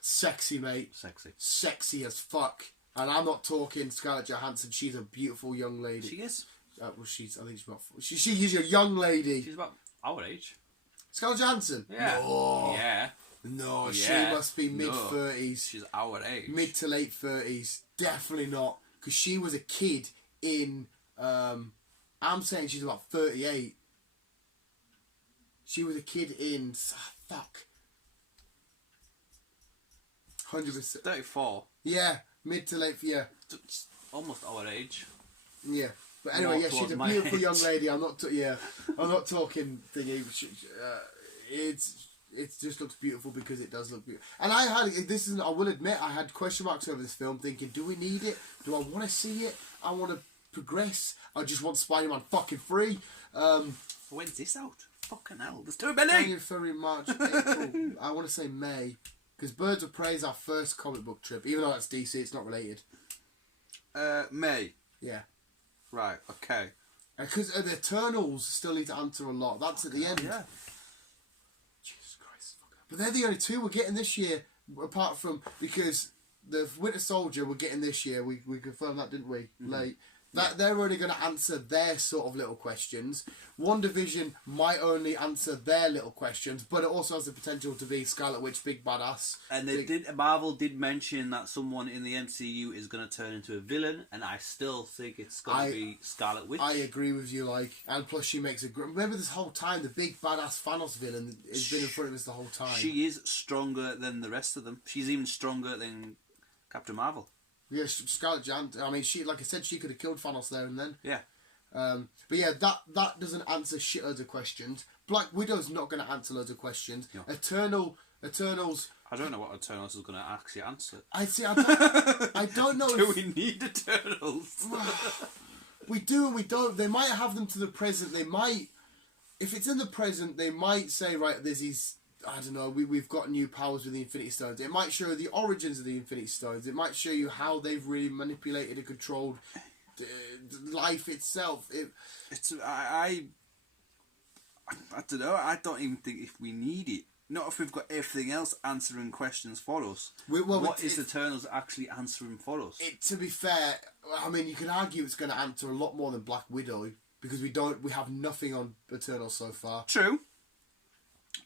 sexy, mate. Sexy as fuck. And I'm not talking Scarlett Johansson. She's a beautiful young lady. She is. Well, I think she's about... She is a young lady. She's about our age. Scarlett Johansson? Yeah. No. Yeah. No, yeah. she must be mid-30s. She's our age. Mid to late 30s. Definitely not. Because she was a kid in... I'm saying she's about 38. She was a kid in... fuck. 100%. 34. Yeah. Mid to late... Yeah. It's almost our age. Yeah. But anyway, yeah, she's a beautiful young lady. I'm not talking thingy. It just looks beautiful because it does look beautiful. And I will admit, I had question marks over this film, thinking, do we need it? Do I want to see it? I want to progress. I just want Spider-Man fucking free. When's this out? Fucking hell, there's too many. January, February, March, April. I want to say May, because Birds of Prey is our first comic book trip. Even though that's DC, it's not related. May. Yeah. Right, okay. Because the Eternals still need to answer a lot. That's at the end. Yeah. Jesus Christ. But they're the only two we're getting this year, apart from... Because the Winter Soldier we're getting this year. We confirmed that, didn't we? Mm-hmm. Late. They're only going to answer their sort of little questions. WandaVision might only answer their little questions, but it also has the potential to be Scarlet Witch, big badass. And Marvel did mention that someone in the MCU is going to turn into a villain, and I still think it's going to be Scarlet Witch. I agree with you, and plus she makes a great... Remember this whole time, the big badass Thanos villain has been in front of us the whole time. She is stronger than the rest of them. She's even stronger than Captain Marvel. Yeah, Scarlett Johansson. I mean, like I said, she could have killed Thanos there and then. Yeah. But yeah, that doesn't answer shitloads of questions. Black Widow's not going to answer loads of questions. No. Eternals. I don't know what Eternals is going to actually answer. I don't know. Do we need Eternals? We do and we don't. They might have them to the present. They might, if it's in the present, they might say, right, there's these. I don't know, we've got new powers with the Infinity Stones. It might show the origins of the Infinity Stones. It might show you how they've really manipulated and controlled life itself. I don't know. I don't even think if we need it. Not if we've got everything else answering questions for us. What is Eternals actually answering for us? To be fair, I mean, you can argue it's going to answer a lot more than Black Widow because we have nothing on Eternals so far.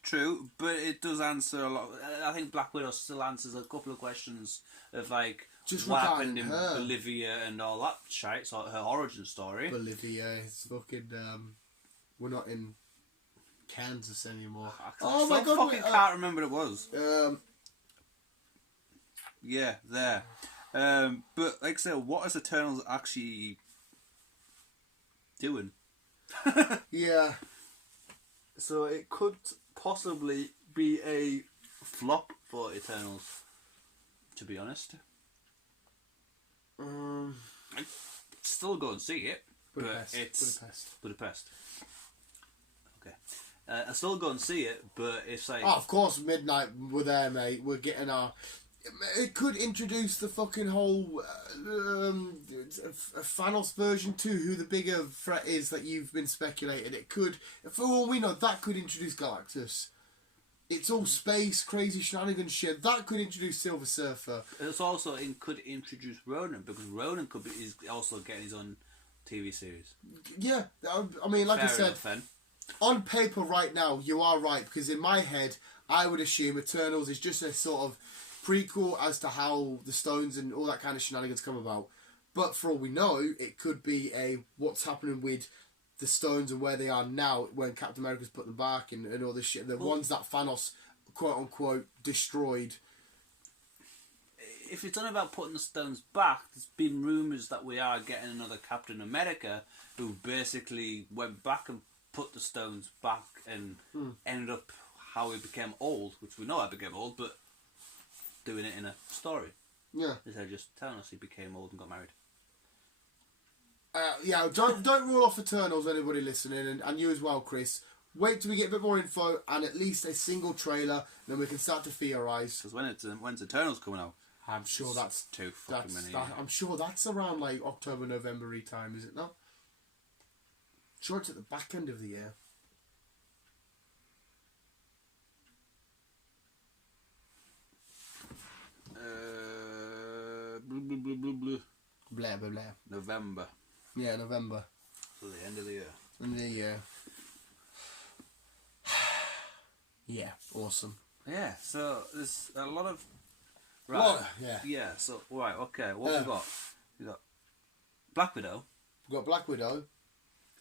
True, but it does answer a lot. I think Black Widow still answers a couple of questions of like just what happened in Bolivia and all that shit. So her origin story. Bolivia, it's fucking. We're not in Kansas anymore. I fucking can't remember what it was. Yeah, there. But like I said, what is Eternals actually doing? Yeah. So it could possibly be a flop for Eternals, to be honest. I'd still go and see it, Budapest. but it's Budapest. Okay. I still go and see it, but it's like... Oh, of course, midnight, we're there, mate. We're getting our... It could introduce the fucking whole Thanos version too, who the bigger threat is that you've been speculating. It could, for all we know, that could introduce Galactus. It's all space, crazy shenanigans shit. That could introduce Silver Surfer. It's also could introduce Ronan, because Ronan is also getting his own TV series. Yeah, I mean, like I said, on paper right now, you are right, because in my head, I would assume Eternals is just a sort of prequel as to how the stones and all that kind of shenanigans come about. But for all we know, it could be a what's happening with the stones and where they are now when Captain America's put them back and all this shit. The ones that Thanos, quote unquote, destroyed. If it's only about putting the stones back, there's been rumours that we are getting another Captain America who basically went back and put the stones back and ended up how he became old, which we know how he became old, but doing it in a story. Yeah. Instead of just telling us he became old and got married. Yeah, don't rule off Eternals, anybody listening, and you as well, Chris. Wait till we get a bit more info and at least a single trailer, and then we can start to theorise. Because when's Eternals coming out? I'm sure that's too fucking many. I'm sure that's around like October, November-y time, is it not? Sure, it's at the back end of the year. Blah blah blah. November. Yeah, November. So the end of the year. End of the year. Yeah, awesome. Yeah, so there's a lot of... Right. What? Yeah. Yeah, so, right, okay, what have we got? We got Black Widow. We've got Black Widow.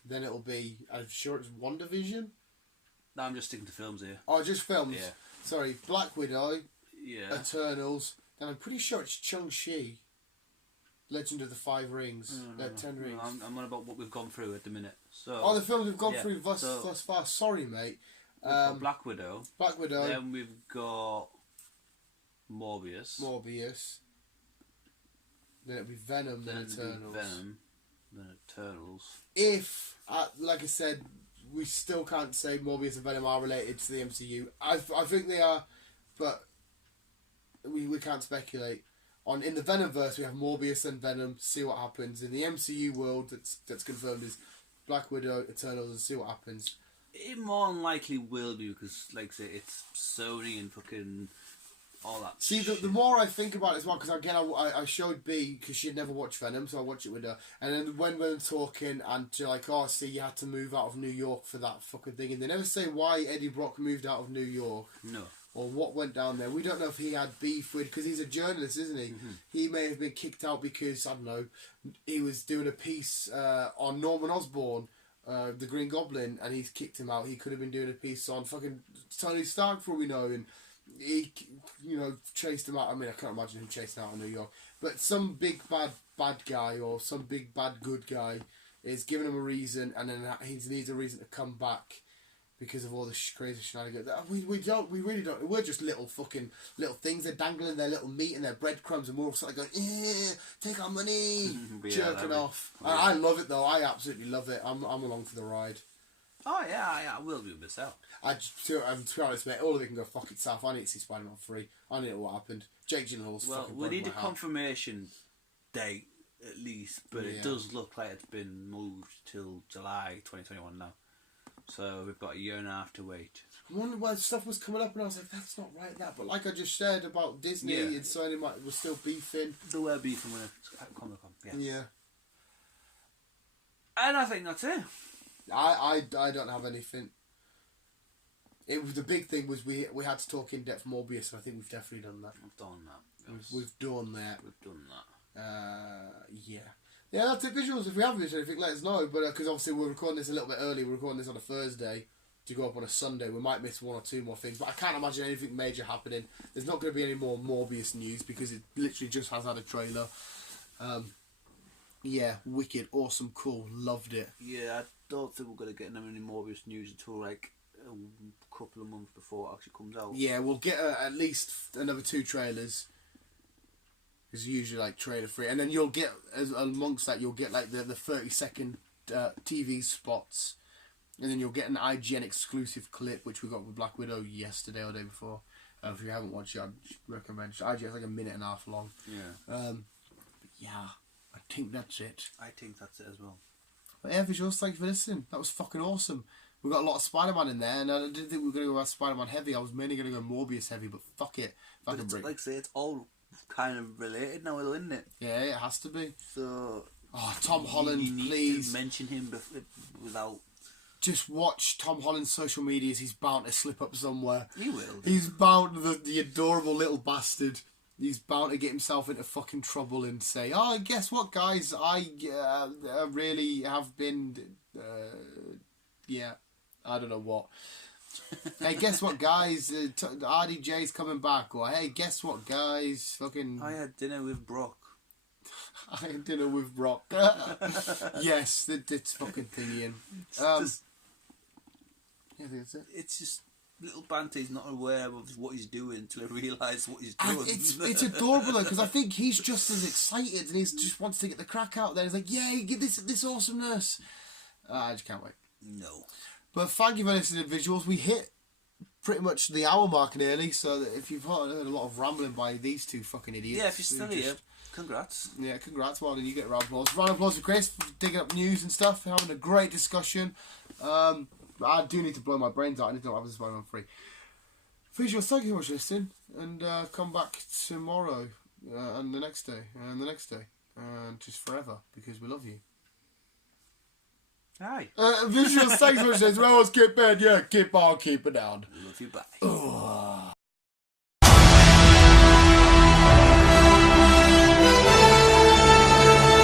Then it'll be, I'm sure it's WandaVision? No, I'm just sticking to films here. Oh, just films? Yeah. Sorry, Black Widow. Yeah. Eternals. Then I'm pretty sure it's Shang-Chi. Legend of the Five Rings. 10 Rings. No, I'm on about what we've gone through at the minute. So. Oh, the films we've gone through thus far. Sorry, mate. We've got Black Widow. Black Widow. Then we've got Morbius. Then it'll be Venom, then Eternals. Then Eternals. If, like I said, we still can't say Morbius and Venom are related to the MCU. I think they are, but we can't speculate. In the Venomverse, we have Morbius and Venom, see what happens. In the MCU world, that's confirmed is Black Widow, Eternals, and see what happens. It more than likely will be, because, like I say, it's Sony and fucking all that. See, the more I think about it as well, because again, I showed B, because she'd never watched Venom, so I watched it with her. And then when we were talking, and she's like, oh, see, you had to move out of New York for that fucking thing. And they never say why Eddie Brock moved out of New York. No. Or what went down there. We don't know if he had beef with... Because he's a journalist, isn't he? Mm-hmm. He may have been kicked out because, I don't know, he was doing a piece on Norman Osborn, the Green Goblin, and he's kicked him out. He could have been doing a piece on fucking Tony Stark, for all we know, and he, chased him out. I mean, I can't imagine him chasing out of New York. But some big bad guy or some big bad good guy is giving him a reason, and then he needs a reason to come back. Because of all the crazy shenanigans. We really don't. We're just little things. They're dangling their little meat and their breadcrumbs, and we're all sort of going, take our money, jerking off. I love it though. I absolutely love it. I'm along for the ride. Oh yeah, I will be myself. To be honest, mate, all of it can go fuck itself. I need to see Spider-Man 3. I need to know what happened. Jake Gyllenhaal's fucking we need a heart. confirmation date at least, but it does look like it's been moved till July 2021 now. So we've got a year and a half to wait. I wondered why stuff was coming up, and I was like, that's not right, that. But like I just said about Disney and Sony was still beefing. They were beefing when it's at Comic-Con, yes. Yeah. And I think that's it. I don't have anything. The big thing was we had to talk in depth Morbius, and I think we've definitely done that. We've done that. Yes. We've done that. We've done that. Yeah. Yeah, that's it. Visuals, if we have anything, let us know. But because obviously we're recording this a little bit early, we're recording this on a Thursday. to go up on a Sunday. We might miss one or two more things, but I can't imagine anything major happening. There's not going to be any more Morbius news because it literally just has had a trailer. Yeah, wicked, awesome, cool, loved it. Yeah, I don't think we're going to get any Morbius news until like a couple of months before it actually comes out. Yeah, we'll get at least another 2 trailers. It's usually like trailer free, and then you'll get amongst that you'll get like the 30-second TV spots, and then you'll get an IGN exclusive clip which we got with Black Widow yesterday or the day before. If you haven't watched it, I'd recommend. IGN's like a minute and a half long. Yeah. Yeah, I think that's it. I think that's it as well. But yeah, visuals, thanks for listening. That was fucking awesome. We got a lot of Spider-Man in there, and I didn't think we were going to go about Spider-Man heavy. I was mainly going to go Morbius heavy, but fuck it. But it's, like I say, it's all kind of related now, isn't it? Yeah, it has to be. So, Tom Holland, you need please to mention him without. Just watch Tom Holland's social medias. He's bound to slip up somewhere. He will. He's bound, the adorable little bastard. He's bound to get himself into fucking trouble and say, "Oh, guess what, guys? I really have been, yeah, I don't know what." Hey, guess what, guys? RDJ's coming back. Or hey, guess what, guys? Fucking. I had dinner with Brock. I had dinner with Brock. Yes, it's fucking thing, Ian. Yeah, I think that's it. It's just little banter. He's not aware of what he's doing until he realises what he's doing. It's adorable though, because I think he's just as excited and he just wants to get the crack out there. He's like, "Yeah, get this awesomeness." I just can't wait. No. But thank you for listening to Visuals. We hit pretty much the hour mark nearly, so that if you've heard a lot of rambling by these 2 fucking idiots. Yeah, if you're still here, congrats. Yeah, congrats. Well, then you get a round of applause. Round of applause for Chris for digging up news and stuff, having a great discussion. I do need to blow my brains out. I need to know what happens when I'm free. Visuals, thank you so much for listening, and come back tomorrow, and the next day, and the next day, and just forever, because we love you. Hi. Visuals, thanks so much for listening. Well, let's get bed. Yeah, keep on keeping down. Love you, bye. Oh.